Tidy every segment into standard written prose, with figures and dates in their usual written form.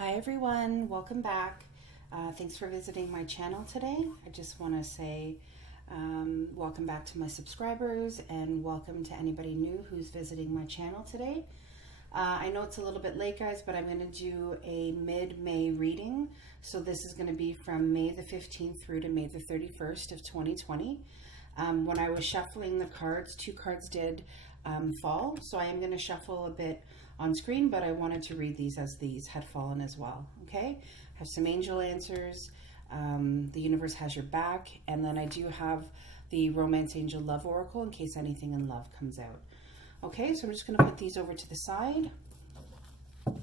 Hi everyone, welcome back. Thanks for visiting my channel today. I just want to say welcome back to my subscribers and welcome to anybody new who's visiting my channel today. I know it's a little bit late, guys, but I'm going to do a mid-May reading. So this is going to be from May the 15th through to May the 31st of 2020. When I was shuffling the cards, two cards did fall, so I am going to shuffle a bit on screen, but I wanted to read these as these had fallen as well. Okay, I have some angel answers. The universe has your back, and then I do have the romance angel love oracle in case anything in love comes out. Okay, so I'm just going to put these over to the side. And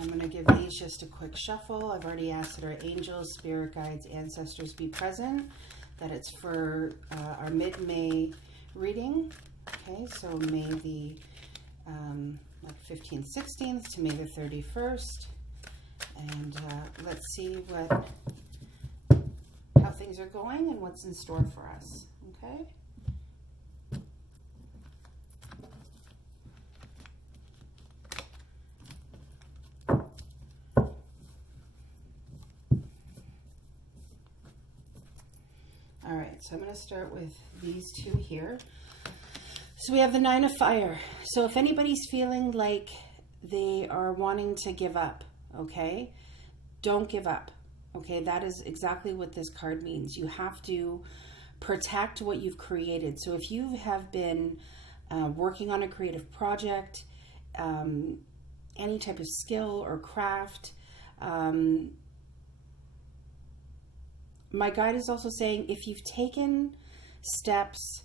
I'm going to give these just a quick shuffle. I've already asked that our angels, spirit guides, ancestors be present, that it's for our mid-May reading. Okay, so May the 15th, 16th to May the 31st. And let's see how things are going and what's in store for us. Okay. All right, so I'm going to start with these two here. So we have the Nine of Fire. So if anybody's feeling like they are wanting to give up, okay, don't give up. Okay, that is exactly what this card means. You have to protect what you've created. So if you have been working on a creative project, any type of skill or craft, my guide is also saying if you've taken steps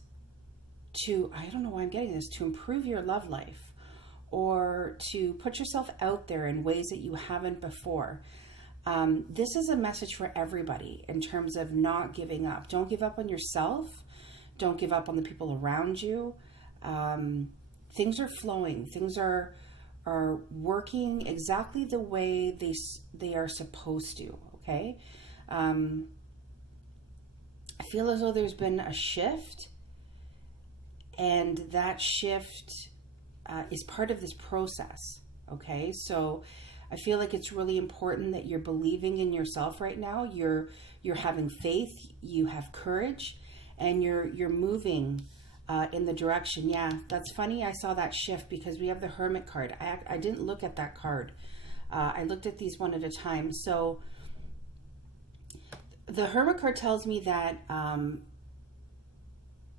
to, I don't know why I'm getting this, to improve your love life or to put yourself out there in ways that you haven't before. This is a message for everybody in terms of not giving up. Don't give up on yourself. Don't give up on the people around you. Things are flowing. Things are working exactly the way they are supposed to, okay? I feel as though there's been a shift, and that shift is part of this process, okay? So I feel like it's really important that you're believing in yourself right now. You're having faith, you have courage, and you're moving in the direction. Yeah, that's funny. I saw that shift because we have the Hermit card. I didn't look at that card. I looked at these one at a time. So the Hermit card tells me that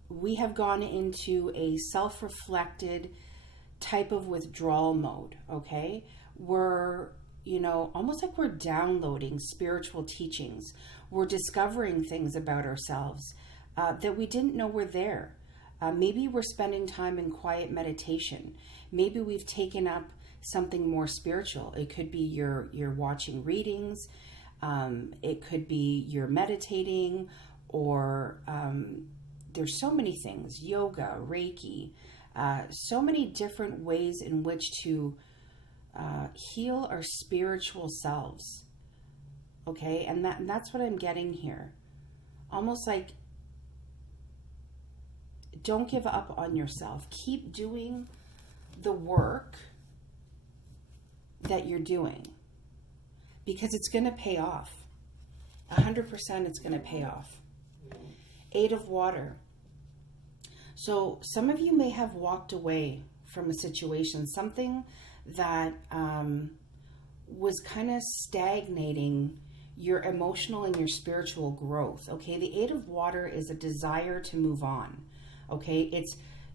we have gone into a self-reflected type of withdrawal mode, okay? We're, almost like we're downloading spiritual teachings. We're discovering things about ourselves that we didn't know were there. Maybe we're spending time in quiet meditation. Maybe we've taken up something more spiritual. It could be you're watching readings. It could be you're meditating, or there's so many things, yoga, Reiki, so many different ways in which to heal our spiritual selves. Okay, and that's what I'm getting here. Almost like, don't give up on yourself. Keep doing the work that you're doing, because it's going to pay off. 100% it's going to pay off. Eight of Water. So some of you may have walked away from a situation, something that was kind of stagnating your emotional and your spiritual growth. Okay, the Eight of Water is a desire to move on. Okay,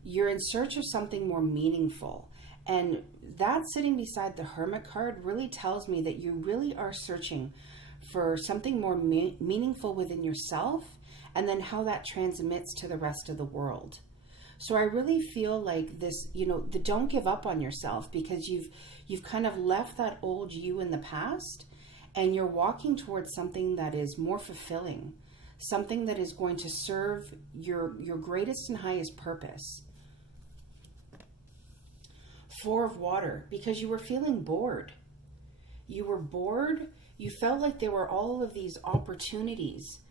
you're in search of something more meaningful. And that sitting beside the Hermit card really tells me that you really are searching for something more meaningful within yourself, and then how that transmits to the rest of the world. So I really feel like this, don't give up on yourself, because you've kind of left that old you in the past, and you're walking towards something that is more fulfilling, something that is going to serve your greatest and highest purpose. Four of Water, because you were feeling bored. You were bored. You felt like there were all of these opportunities,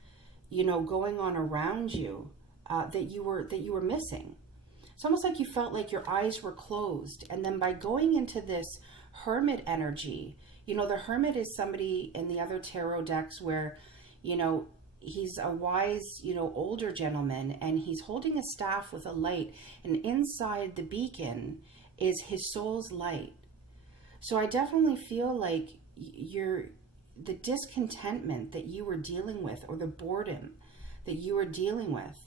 going on around you that you were missing. it's almost like you felt like your eyes were closed. And then by going into this hermit energy, you know, the hermit is somebody in the other tarot decks where, you know, he's a wise, you know, older gentleman, and he's holding a staff with a light, and inside the beacon is his soul's light. So I definitely feel like the discontentment that you were dealing with, or the boredom that you were dealing with,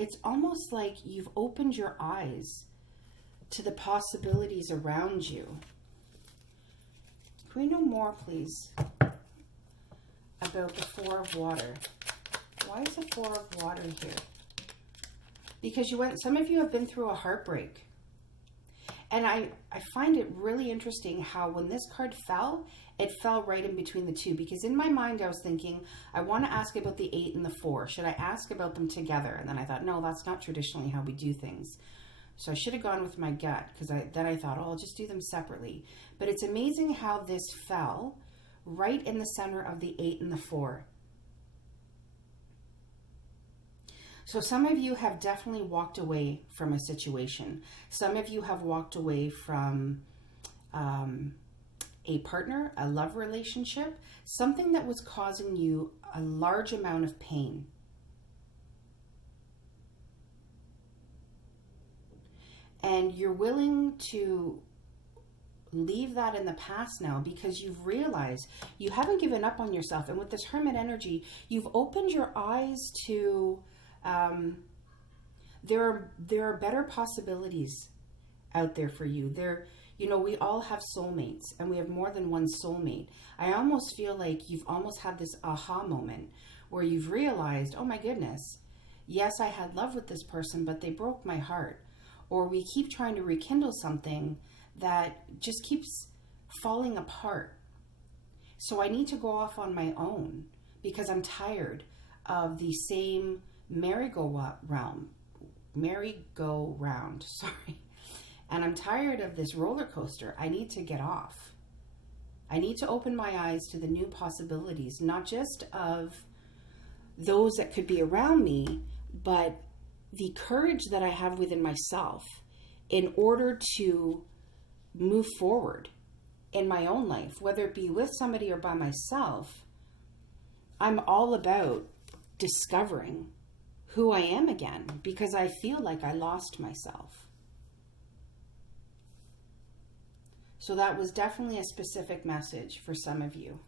it's almost like you've opened your eyes to the possibilities around you. Can we know more, please, about the Four of Water? Why is the Four of Water here? Because some of you have been through a heartbreak. And I find it really interesting how when this card fell, it fell right in between the two. Because in my mind, I was thinking, I want to ask about the 8 and the 4. Should I ask about them together? And then I thought, no, that's not traditionally how we do things. So I should have gone with my gut, because then I thought, oh, I'll just do them separately. But it's amazing how this fell right in the center of the 8 and the 4. So some of you have definitely walked away from a situation. Some of you have walked away from a partner, a love relationship, something that was causing you a large amount of pain. And you're willing to leave that in the past now because you've realized you haven't given up on yourself. And with this hermit energy, you've opened your eyes to there are better possibilities out there for you. You know, we all have soulmates, and we have more than one soulmate. I almost feel like you've almost had this aha moment where you've realized, oh my goodness, yes, I had love with this person, but they broke my heart. Or we keep trying to rekindle something that just keeps falling apart. So I need to go off on my own because I'm tired of the same merry-go-round, sorry. And I'm tired of this roller coaster. I need to get off. I need to open my eyes to the new possibilities, not just of those that could be around me, but the courage that I have within myself in order to move forward in my own life, whether it be with somebody or by myself. I'm all about discovering who I am again because I feel like I lost myself. So that was definitely a specific message for some of you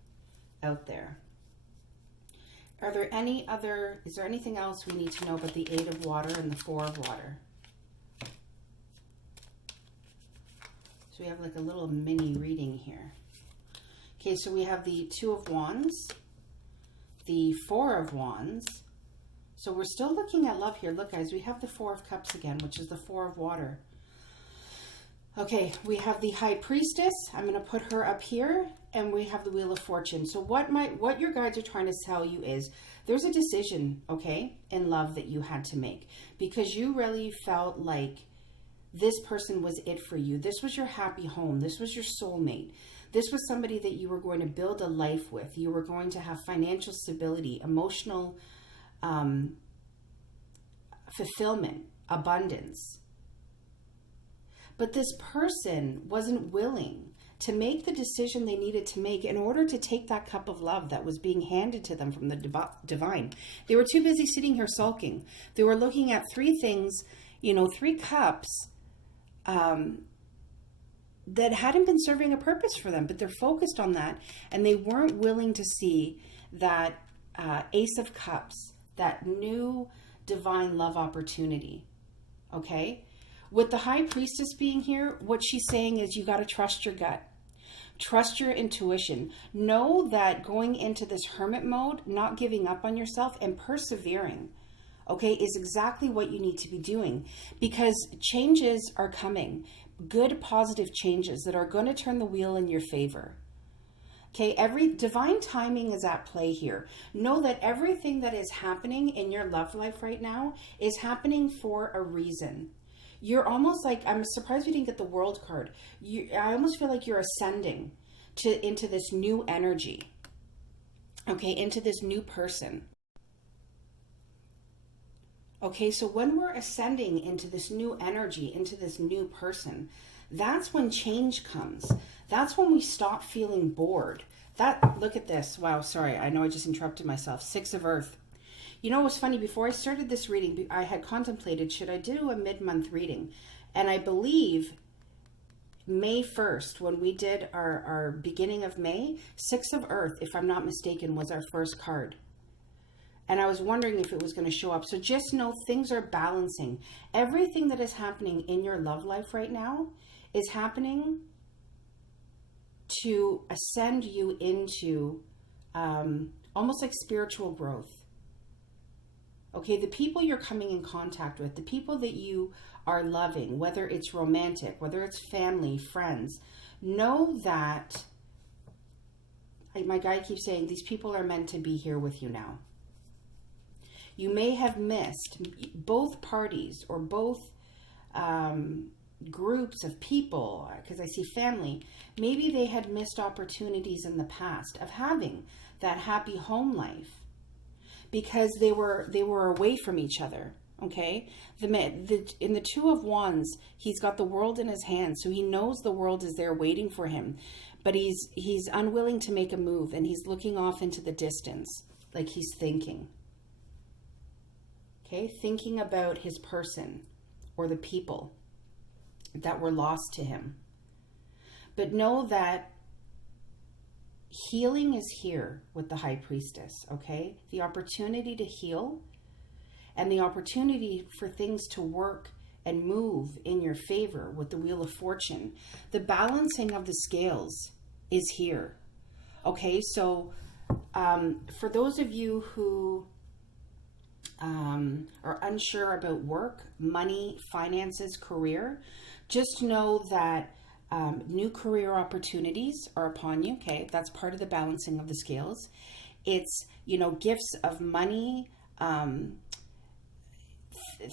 out there. Is there anything else we need to know about the 8 of Water and the 4 of Water? So we have like a little mini reading here. Okay, so we have the 2 of Wands, the 4 of Wands. So we're still looking at love here. Look, guys, we have the 4 of Cups again, which is the 4 of Water. Okay, we have the High Priestess. I'm going to put her up here. And we have the Wheel of Fortune. So what your guides are trying to tell you is there's a decision, okay, in love that you had to make. Because you really felt like this person was it for you. This was your happy home. This was your soulmate. This was somebody that you were going to build a life with. You were going to have financial stability, emotional fulfillment, abundance. But this person wasn't willing to make the decision they needed to make in order to take that cup of love that was being handed to them from the divine. They were too busy sitting here sulking. They were looking at 3 things, 3 cups that hadn't been serving a purpose for them, but they're focused on that, and they weren't willing to see that Ace of Cups, that new divine love opportunity, okay? With the High Priestess being here, what she's saying is you got to trust your gut. Trust your intuition. Know that going into this hermit mode, not giving up on yourself and persevering, okay, is exactly what you need to be doing, because changes are coming. Good, positive changes that are going to turn the wheel in your favor. Okay, every divine timing is at play here. Know that everything that is happening in your love life right now is happening for a reason. You're almost like, I'm surprised we didn't get the World card. I almost feel like you're ascending into this new energy. Okay, into this new person. Okay, so when we're ascending into this new energy, into this new person, that's when change comes. That's when we stop feeling bored. Look at this. Wow, sorry. I know I just interrupted myself. 6 of Earth. You know, it was funny. Before I started this reading, I had contemplated, should I do a mid-month reading? And I believe May 1st, when we did our beginning of May, 6 of Earth, if I'm not mistaken, was our first card. And I was wondering if it was going to show up. So just know things are balancing. Everything that is happening in your love life right now is happening to ascend you into almost like spiritual growth. Okay, the people you're coming in contact with, the people that you are loving, whether it's romantic, whether it's family, friends, know that, my guide keeps saying, these people are meant to be here with you now. You may have missed both parties or both groups of people, because I see family, maybe they had missed opportunities in the past of having that happy home life because they were away from each other. Okay, in the Two of Wands, he's got the world in his hands, so he knows the world is there waiting for him, but he's unwilling to make a move, and he's looking off into the distance, like he's thinking. Okay, thinking about his person or the people that were lost to him. But know that healing is here with the High Priestess, okay? The opportunity to heal and the opportunity for things to work and move in your favor with the Wheel of Fortune. The balancing of the scales is here, okay? So for those of you who are unsure about work, money, finances, career, just know that new career opportunities are upon you. Okay, that's part of the balancing of the scales. It's, gifts of money,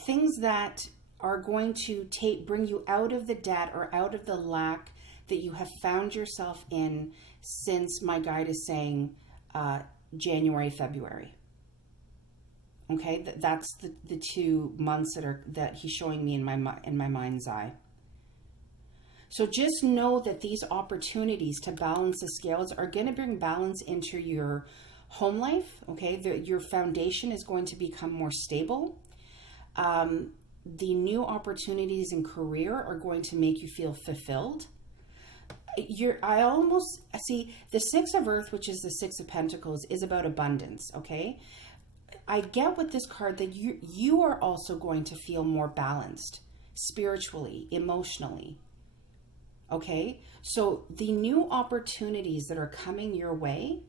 things that are going to bring you out of the debt or out of the lack that you have found yourself in since, my guide is saying, January, February. Okay, that's the 2 months that he's showing me in my mind's eye. So just know that these opportunities to balance the scales are going to bring balance into your home life. Okay, your foundation is going to become more stable. The new opportunities in career are going to make you feel fulfilled. I almost see the 6 of Earth, which is the 6 of Pentacles, is about abundance. Okay. I get with this card that you are also going to feel more balanced spiritually, emotionally. Okay, so the new opportunities that are coming your way,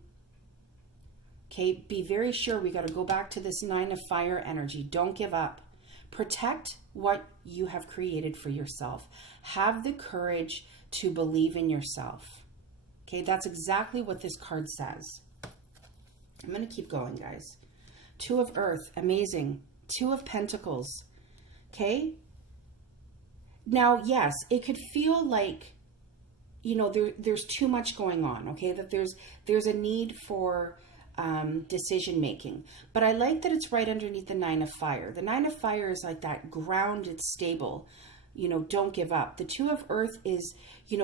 okay, be very sure. We got to go back to this 9 of Fire energy. Don't give up. Protect what you have created for yourself. Have the courage to believe in yourself. Okay, that's exactly what this card says. I'm going to keep going, guys. 2 of Earth, amazing. 2 of Pentacles, okay? Now, yes, it could feel like, there's too much going on, okay? That there's a need for decision making. But I like that it's right underneath the 9 of Fire. The 9 of Fire is like that grounded, stable, don't give up. The 2 of Earth is,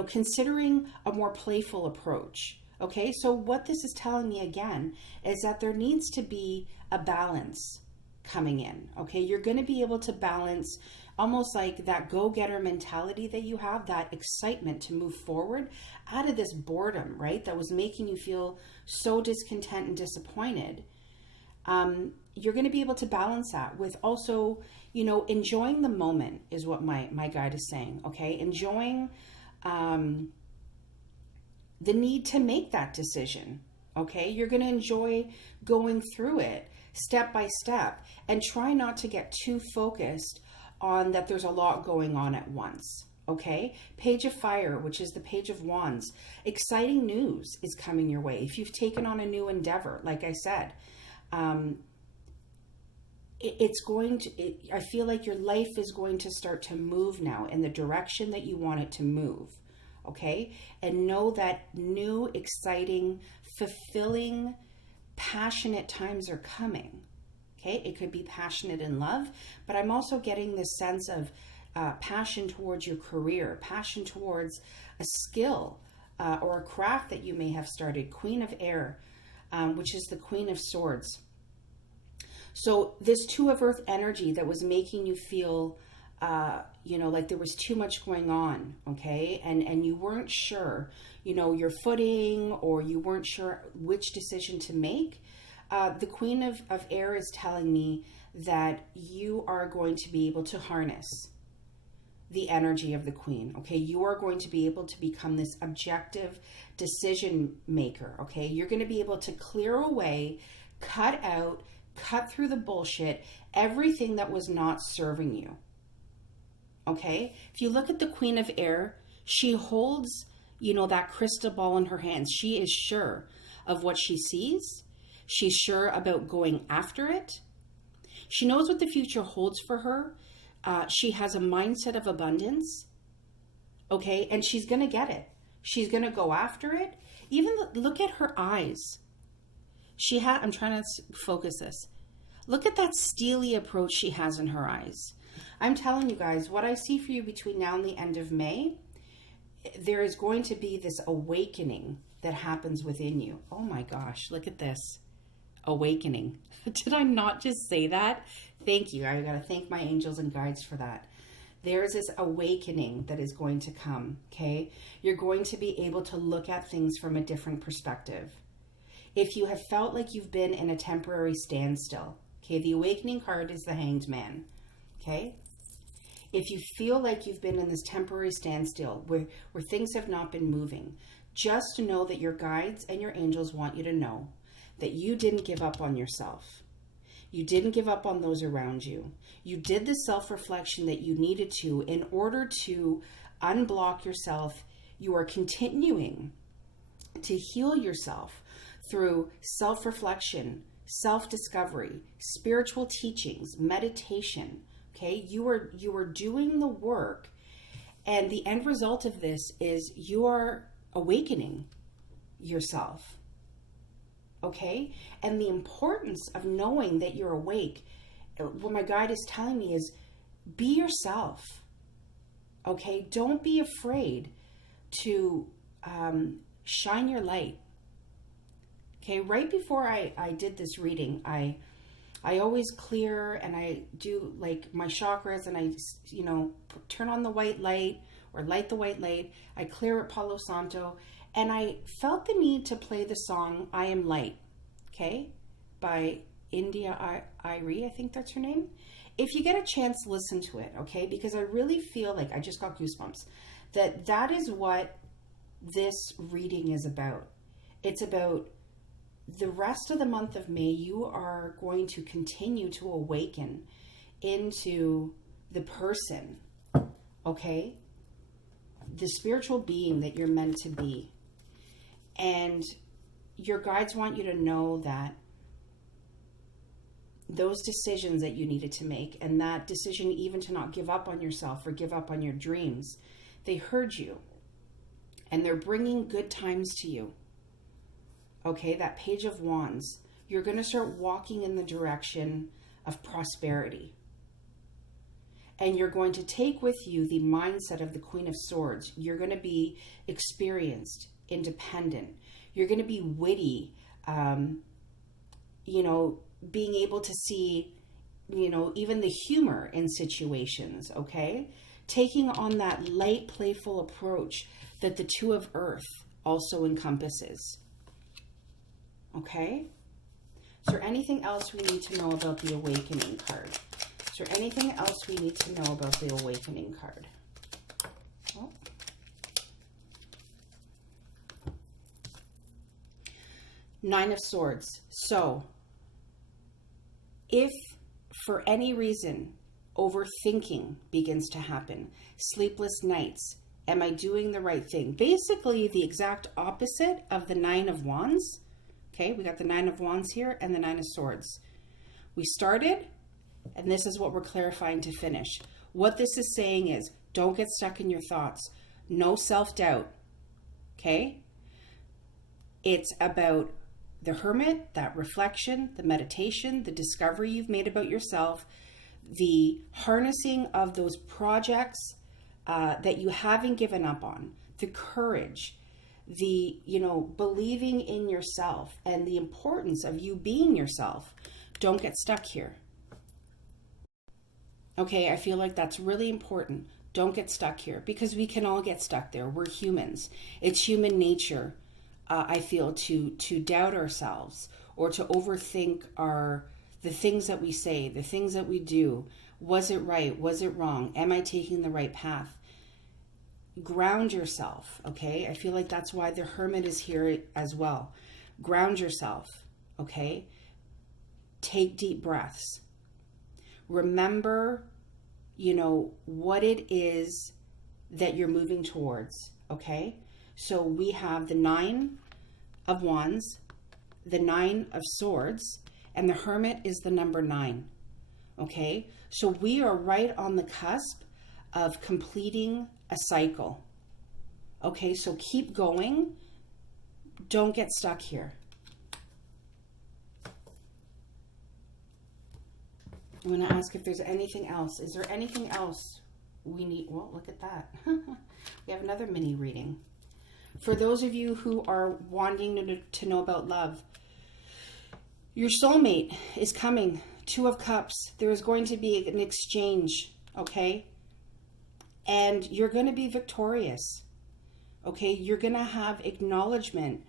considering a more playful approach. Okay, so what this is telling me again is that there needs to be a balance coming in. Okay, you're going to be able to balance almost like that go-getter mentality that you have, that excitement to move forward out of this boredom, right? That was making you feel so discontent and disappointed. You're going to be able to balance that with also, enjoying the moment is what my guide is saying. Okay, enjoying the need to make that decision. Okay, you're going to enjoy going through it step by step and try not to get too focused on that there's a lot going on at once. Okay, Page of Fire, which is the Page of Wands. Exciting news is coming your way. If you've taken on a new endeavor, like I said, I feel like your life is going to start to move now in the direction that you want it to move. Okay, and know that new, exciting, fulfilling, passionate times are coming. Okay, it could be passionate in love, but I'm also getting this sense of passion towards your career, passion towards a skill or a craft that you may have started. Queen of Air, which is the Queen of Swords. So this Two of Earth energy that was making you feel, like there was too much going on, okay? And you weren't sure, your footing, or you weren't sure which decision to make. The Queen of Air is telling me that you are going to be able to harness the energy of the Queen, okay? You are going to be able to become this objective decision maker, okay? You're going to be able to clear away, cut through the bullshit, everything that was not serving you, okay? If you look at the Queen of Air, she holds, that crystal ball in her hands. She is sure of what she sees. She's sure about going after it. She knows what the future holds for her. She has a mindset of abundance, okay? And she's going to get it. She's going to go after it. Even look at her eyes. I'm trying to focus this. Look at that steely approach she has in her eyes. I'm telling you guys, what I see for you between now and the end of May, there is going to be this awakening that happens within you. Oh my gosh, look at this. Awakening. Did I not just say that? Thank you. I got to thank my angels and guides for that. There's this awakening that is going to come, okay? You're going to be able to look at things from a different perspective. If you have felt like you've been in a temporary standstill, okay, the awakening card is the Hanged Man, okay? If you feel like you've been in this temporary standstill where things have not been moving, just to know that your guides and your angels want you to know that you didn't give up on yourself. You didn't give up on those around you. You did the self-reflection that you needed to in order to unblock yourself. You are continuing to heal yourself through self-reflection, self-discovery, spiritual teachings, meditation. Okay, you are doing the work, and the end result of this is you are awakening yourself. Okay, and the importance of knowing that you're awake, what my guide is telling me is be yourself. Okay, don't be afraid to shine your light. Okay, right before I did this reading, I always clear and I do like my chakras, and I, turn on the white light or light the white light. I clear at Palo Santo, and I felt the need to play the song I Am Light, okay, by Ivory, I think that's her name. If you get a chance, listen to it, okay, because I really feel like I just got goosebumps. That is what this reading is about. It's about the rest of the month of May. You are going to continue to awaken into the person, okay, the spiritual being that you're meant to be. And your guides want you to know that those decisions that you needed to make, and that decision even to not give up on yourself or give up on your dreams, they heard you, and they're bringing good times to you. Okay, that Page of Wands, you're going to start walking in the direction of prosperity. And you're going to take with you the mindset of the Queen of Swords. You're going to be experienced, independent. You're going to be witty, being able to see, even the humor in situations, okay? Taking on that light, playful approach that the Two of Earth also encompasses. Okay? Is there anything else we need to know about the Awakening card? Is there anything else we need to know about the Awakening card? Oh. Nine of Swords. So, if for any reason overthinking begins to happen, sleepless nights, am I doing the right thing? Basically, the exact opposite of the Nine of Wands. Okay, we got the Nine of Wands here and the Nine of Swords. We started, and this is what we're clarifying to finish. What this is saying is, don't get stuck in your thoughts. No self-doubt. Okay? It's about the Hermit, that reflection, the meditation, the discovery you've made about yourself, the harnessing of those projects that you haven't given up on, the courage, the, believing in yourself and the importance of you being yourself. Don't get stuck here. Okay, I feel like that's really important. Don't get stuck here, because we can all get stuck there. We're humans. It's human nature, I feel, to doubt ourselves or to overthink the things that we say, the things that we do. Was it right? Was it wrong? Am I taking the right path? Ground yourself, okay? I feel like that's why the Hermit is here as well. Ground yourself, okay? Take deep breaths. Remember, what it is that you're moving towards, okay? So we have the 9 of Wands, the 9 of Swords, and the Hermit is the number 9, okay? So we are right on the cusp of completing a cycle, okay? So keep going. Don't get stuck here. I'm going to ask if there's anything else. Is there anything else we need? Well, look at that. We have another mini reading. For those of you who are wanting to know about love, your soulmate is coming. 2 of Cups. There is going to be an exchange, okay? And you're going to be victorious, okay? You're going to have acknowledgement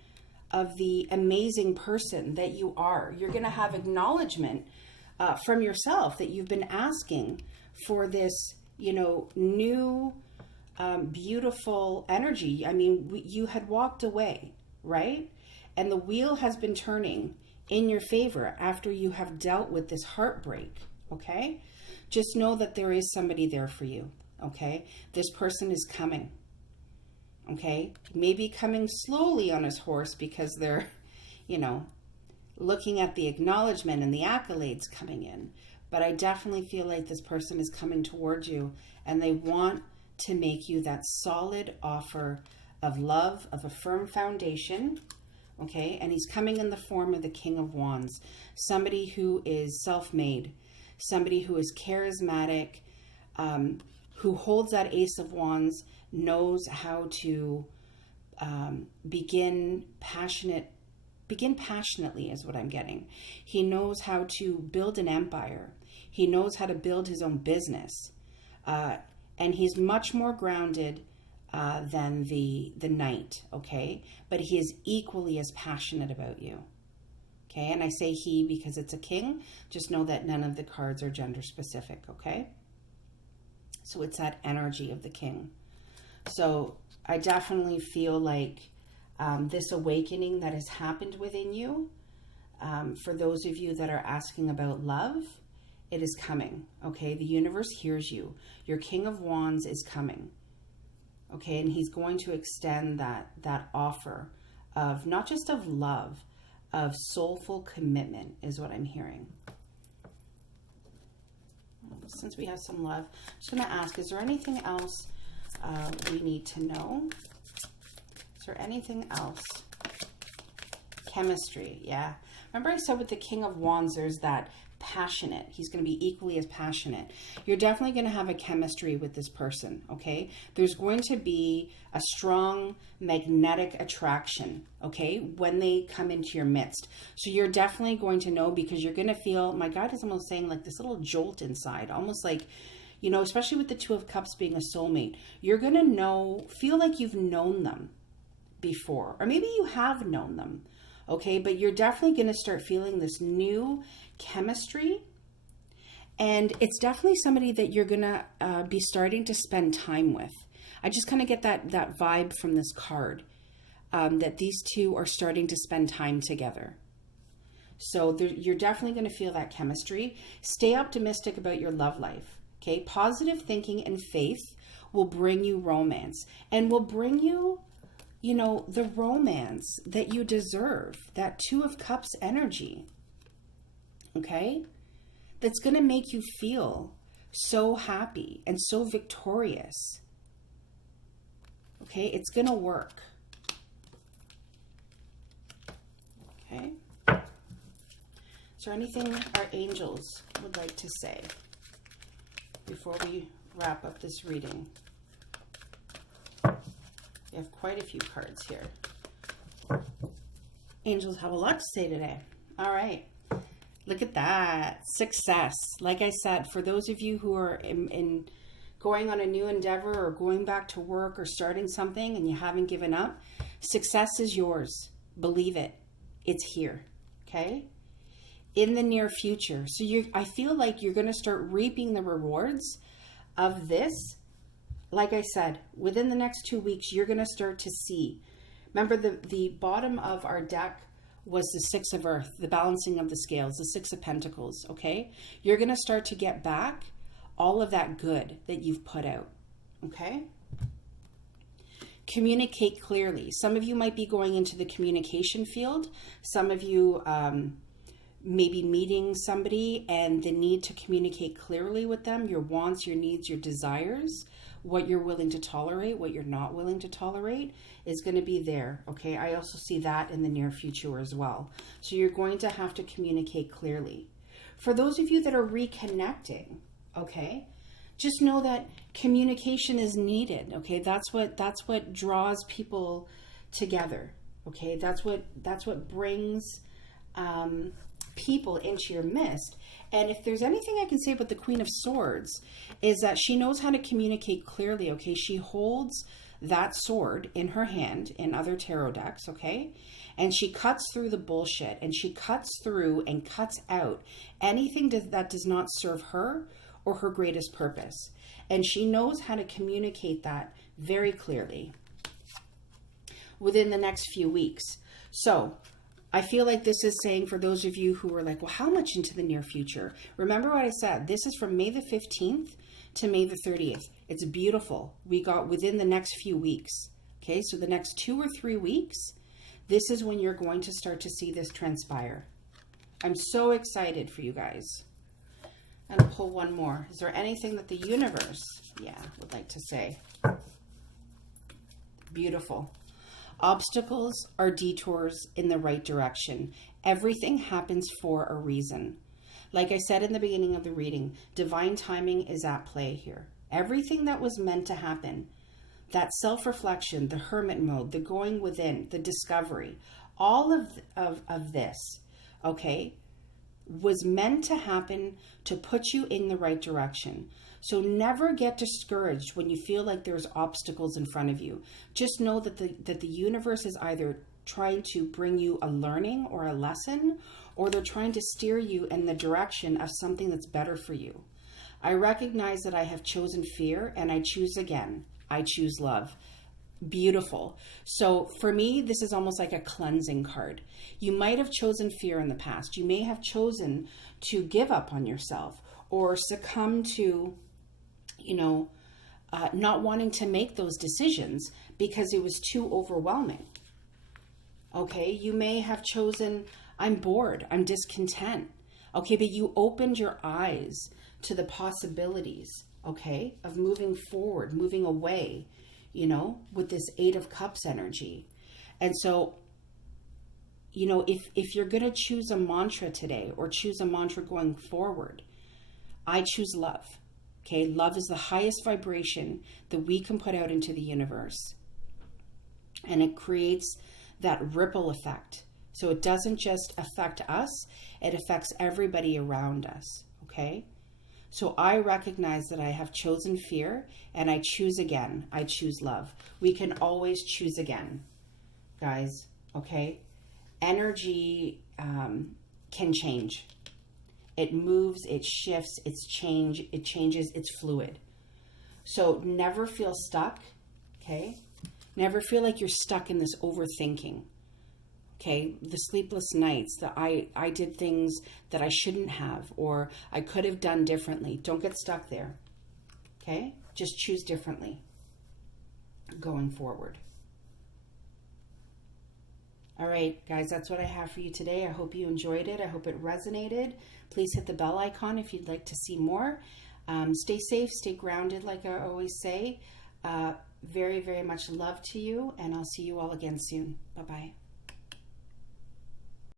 of the amazing person that you are. You're going to have acknowledgement from yourself that you've been asking for this, new, beautiful energy. I mean, you had walked away, right? And the wheel has been turning in your favor after you have dealt with this heartbreak, okay? Just know that there is somebody there for you, okay? This person is coming, okay? Maybe coming slowly on his horse because they're, looking at the acknowledgement and the accolades coming in. But I definitely feel like this person is coming towards you and they want to make you that solid offer of love, of a firm foundation, okay? And he's coming in the form of the King of Wands, somebody who is self-made, somebody who is charismatic, who holds that Ace of Wands, knows how to begin passionately is what I'm getting. He knows how to build an empire. He knows how to build his own business. And he's much more grounded than the Knight, okay? But he is equally as passionate about you, okay? And I say he because it's a king. Just know that none of the cards are gender specific, okay? So it's that energy of the king. So I definitely feel like this awakening that has happened within you, for those of you that are asking about love, it is coming, okay? The universe hears you. Your King of Wands is coming, okay? And he's going to extend that offer of not just of love, of soulful commitment is what I'm hearing. Since we have some love, I'm just going to ask, is there anything else we need to know? Is there anything else? Chemistry, yeah. Remember I said with the King of Wands, there's that passionate. He's going to be equally as passionate. You're definitely going to have a chemistry with this person, okay? There's going to be a strong magnetic attraction, okay, when they come into your midst. So you're definitely going to know, because you're going to feel, my God is almost saying like this little jolt inside, almost like, especially with the 2 of Cups being a soulmate, you're going to feel like you've known them before, or maybe you have known them, okay? But you're definitely going to start feeling this new chemistry, and it's definitely somebody that you're going to be starting to spend time with. I just kind of get that vibe from this card, that these two are starting to spend time together. So you're definitely going to feel that chemistry. Stay optimistic about your love life, okay? Positive thinking and faith will bring you romance, and will bring you the romance that you deserve, that 2 of Cups energy, okay? That's going to make you feel so happy and so victorious, okay? It's going to work, okay? there anything our angels would like to say before we wrap up this reading? We have quite a few cards here. Angels have a lot to say today. All right. Look at that. Success. Like I said, for those of you who are in going on a new endeavor or going back to work or starting something and you haven't given up, success is yours. Believe it. It's here. Okay? In the near future. So I feel like you're going to start reaping the rewards of this. Like I said, within the next 2 weeks, you're going to start to see. Remember, the bottom of our deck was the Six of Earth, the balancing of the scales, the Six of Pentacles, okay? You're going to start to get back all of that good that you've put out, okay? Communicate clearly. Some of you might be going into the communication field. Some of you may be meeting somebody and the need to communicate clearly with them, your wants, your needs, your desires, what you're willing to tolerate, what you're not willing to tolerate is going to be there, okay? I also see that in the near future as well. So you're going to have to communicate clearly. For those of you that are reconnecting, okay, just know that communication is needed, okay? That's what draws people together, okay? That's what brings people into your midst. And if there's anything I can say about the Queen of Swords is that she knows how to communicate clearly, okay? She holds that sword in her hand in other tarot decks, okay? And she cuts through the bullshit and she cuts through and cuts out anything that does not serve her or her greatest purpose. And she knows how to communicate that very clearly within the next few weeks. So I feel like this is saying for those of you who are like, well, how much into the near future? Remember what I said. This is from May the 15th to May the 30th. It's beautiful. We got within the next few weeks. Okay, so the next 2 or 3 weeks, this is when you're going to start to see this transpire. I'm so excited for you guys. I'm going to pull one more. Is there anything that the universe, would like to say? Beautiful. Obstacles are detours in the right direction. Everything happens for a reason. Like I said in the beginning of the reading, divine timing is at play here. Everything that was meant to happen, that self-reflection, the hermit mode, the going within, the discovery, all of this, okay, was meant to happen to put you in the right direction. So never get discouraged when you feel like there's obstacles in front of you. Just know that the universe is either trying to bring you a learning or a lesson, or they're trying to steer you in the direction of something that's better for you. I recognize that I have chosen fear and I choose again. I choose love. Beautiful. So for me, this is almost like a cleansing card. You might have chosen fear in the past. You may have chosen to give up on yourself or succumb to, not wanting to make those decisions because it was too overwhelming. Okay, you may have chosen, I'm bored, I'm discontent. Okay, but you opened your eyes to the possibilities, okay, of moving forward, moving away, with this Eight of Cups energy. And so, if you're going to choose a mantra today or choose a mantra going forward, I choose love. Okay, love is the highest vibration that we can put out into the universe. And it creates that ripple effect. So it doesn't just affect us, it affects everybody around us. Okay? So I recognize that I have chosen fear and I choose again. I choose love. We can always choose again, guys. Okay? Energy can change. It moves, it shifts, it changes, it's fluid. So never feel stuck, okay? Never feel like you're stuck in this overthinking, okay? The sleepless nights, I did things that I shouldn't have or I could have done differently. Don't get stuck there, okay? Just choose differently going forward. All right, guys, that's what I have for you today. I hope you enjoyed it. I hope it resonated. Please hit the bell icon if you'd like to see more. Stay safe, stay grounded, like I always say. Very, very much love to you, and I'll see you all again soon. Bye-bye.